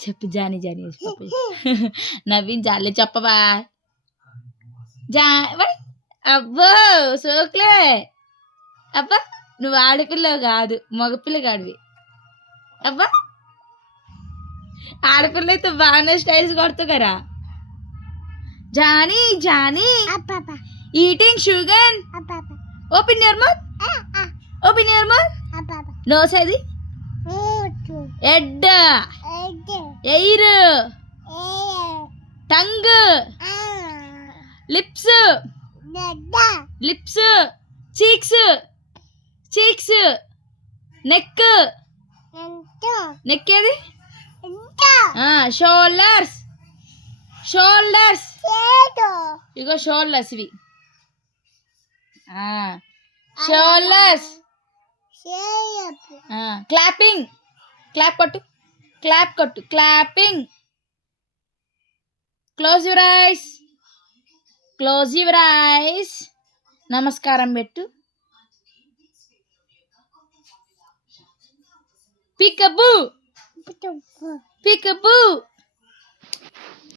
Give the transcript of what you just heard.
చెప్పు Johnny Johnny Naveen జాలే చెప్పవా అబ్బో సోక్లే అబ్బా నువ్వు ఆడపిల్లవు కాదు మగపిల్లగాడివి అబ్బా ఆడపిల్ల అయితే బాగానే స్టైల్స్ కొడుతావు కదా Johnny Johnny eating sugar open your mouth open your mouth nose ఏది head ear tongue lips lips cheeks cheeks neck neck ఏది షోల్డర్స్ షోల్డర్స్ ఇగో షోల్డర్స్ ఇవి షోల్డర్స్ క్లాపింగ్ క్లాప్ కొట్టు క్లాప్ కొట్టు clapping close your eyes close your eyes నమస్కారం పెట్టు పికబూ పికబూ